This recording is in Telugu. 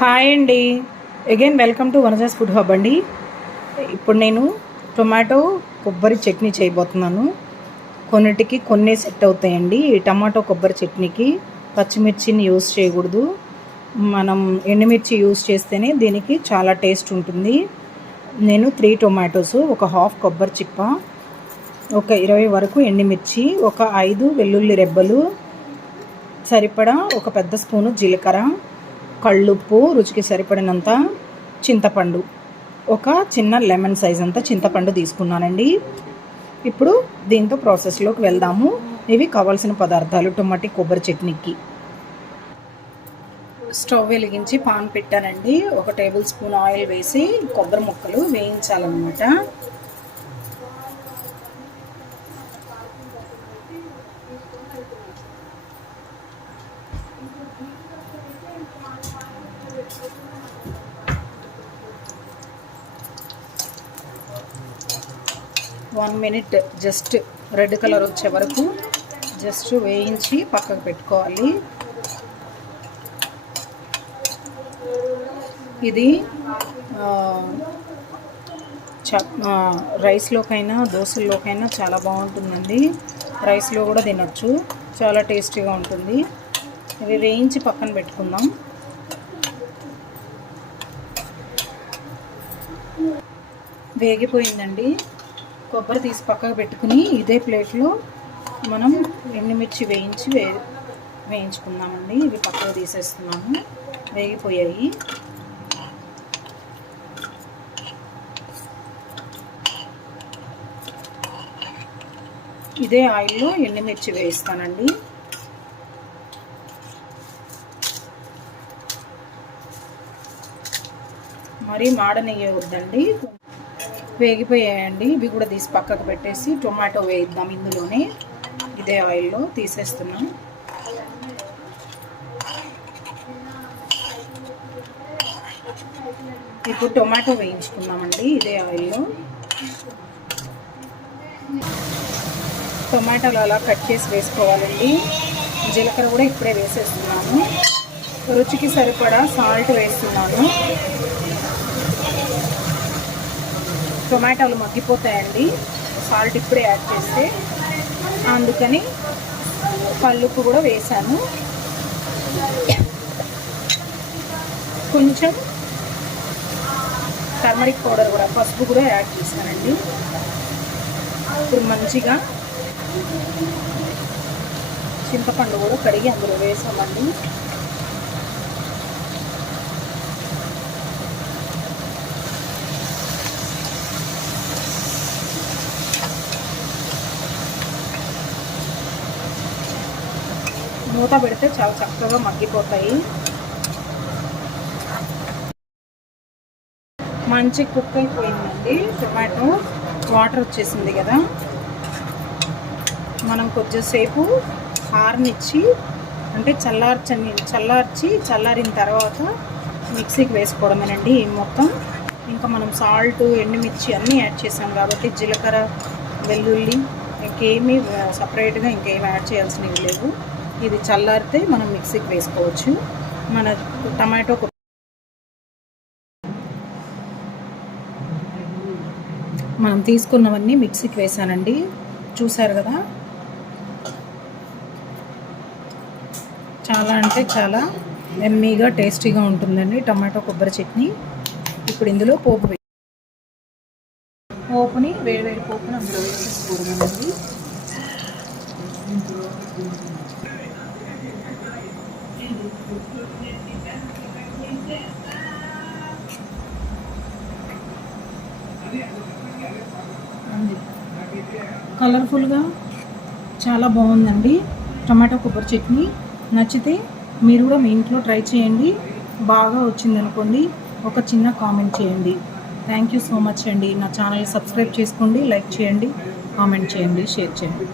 హాయ్ అండి. Again welcome to Vanaja's food hub అండి. ఇప్పుడు నేను టొమాటో కొబ్బరి చట్నీ చేయబోతున్నాను. కొన్నిటికి కొన్ని సెట్ అవుతాయండి. ఈ టమాటో కొబ్బరి చట్నీకి పచ్చిమిర్చిని యూస్ చేయకూడదు. మనం ఎండుమిర్చి యూస్ చేస్తేనే దీనికి చాలా టేస్ట్ ఉంటుంది. నేను త్రీ టొమాటోస్ ఒక హాఫ్ కొబ్బరి చిప్ప ఒక ఇరవై వరకు ఎండుమిర్చి ఒక ఐదు వెల్లుల్లి రెబ్బలు సరిపడా ఒక పెద్ద స్పూను జీలకర్ర కళ్ళుప్పు రుచికి సరిపడినంత చింతపండు. ఒక చిన్న లెమన్ సైజ్ అంత చింతపండు తీసుకున్నానండి. ఇప్పుడు దీంతో ప్రాసెస్లోకి వెళ్దాము. ఇవి కావాల్సిన పదార్థాలు టొమాటో కొబ్బరి చట్నీకి. స్టవ్ వెలిగించి పాన్ పెట్టానండి. ఒక టేబుల్ స్పూన్ ఆయిల్ వేసి కొబ్బరి ముక్కలు వేయించాలన్నమాట. One minute just red colour వచ్చే వరకు జస్ట్ వేయించి పక్కకు పెట్టుకోవాలి. ఇది రైస్లోకైనా దోశల్లోకైనా చాలా బాగుంటుందండి. రైస్లో కూడా తినొచ్చు. చాలా టేస్టీగా ఉంటుంది. ఇవి వేయించి పక్కన పెట్టుకుందాం. వేగిపోయిందండి. కొబ్బరి తీసి పక్కకు పెట్టుకుని ఇదే ప్లేట్లో మనం ఎండుమిర్చి వేయించి వే వేయించుకుందామండి. ఇవి పక్కకు తీసేస్తున్నాము. వేగిపోయాయి. ఇదే ఆయిల్లో ఎండుమిర్చి వేయిస్తానండి. మరీ మాడనియ్యవద్దండి. వేగిపోయాయండి. ఇవి కూడా తీసి పక్కకు పెట్టేసి టొమాటో వేయిద్దాం ఇందులోనే. ఇదే ఆయిల్లో తీసేస్తున్నాం. ఇప్పుడు టొమాటో వేయించుకుందామండి. ఇదే ఆయిల్లో. టొమాటోలు అలా కట్ చేసి వేసుకోవాలండి. జీలకర్ర కూడా ఇప్పుడే వేసేస్తున్నాము రుచికి సరిపడా సాల్ట్ వేస్తున్నాను. టొమాటోలు మగ్గిపోతాయండి. సాల్ట్ ఇప్పుడే యాడ్ చేస్తే అందుకని పళ్ళుప్పు కూడా వేసాను. కొంచెం టర్మరిక్ పౌడర్ కూడా పసుపు కూడా యాడ్ చేశానండి. ఇప్పుడు మంచిగా చింతపండు కూడా కడిగి అందులో వేసామండి. మూత పెడితే చాలా చక్కగా మగ్గిపోతాయి. మంచి కుక్ అయిపోయిందండి. టొమాటో వాటర్ వచ్చేసింది కదా. మనం కొద్దిసేపు హార్నిచ్చి అంటే చల్లార్చని చల్లార్చి చల్లారిన తర్వాత మిక్సీకి వేసుకోవడమేనండి మొత్తం. ఇంకా మనం సాల్ట్ ఎండుమిర్చి అన్నీ యాడ్ చేసాం కాబట్టి జీలకర్ర వెల్లుల్లి ఇంకేమీ సపరేట్గా ఇంకేమి యాడ్ చేయాల్సినవి లేవు. ఇది చల్లారితే మనం మిక్సీకి వేసుకోవచ్చు. మన టమాటో మనం తీసుకున్నవన్నీ మిక్సీకి వేసానండి. చూసారు కదా? చాలా అంటే చాలా ఎమ్మీగా టేస్టీగా ఉంటుందండి టమాటో కొబ్బరి చట్నీ. ఇప్పుడు ఇందులో పోపు పోపుని వేడి వేడి పోపుని అందులో వేసేసుకోవడం కలర్ఫుల్గా చాలా బాగుందండి. టమాటో కొబ్బరి చట్నీ. నచ్చితే మీరు కూడా మీ ఇంట్లో ట్రై చేయండి. బాగా వచ్చిందనుకోండి ఒక చిన్న కామెంట్ చేయండి. థ్యాంక్ యూ సో మచ్ అండి. నా ఛానల్ సబ్స్క్రైబ్ చేసుకోండి లైక్ చేయండి కామెంట్ చేయండి షేర్ చేయండి.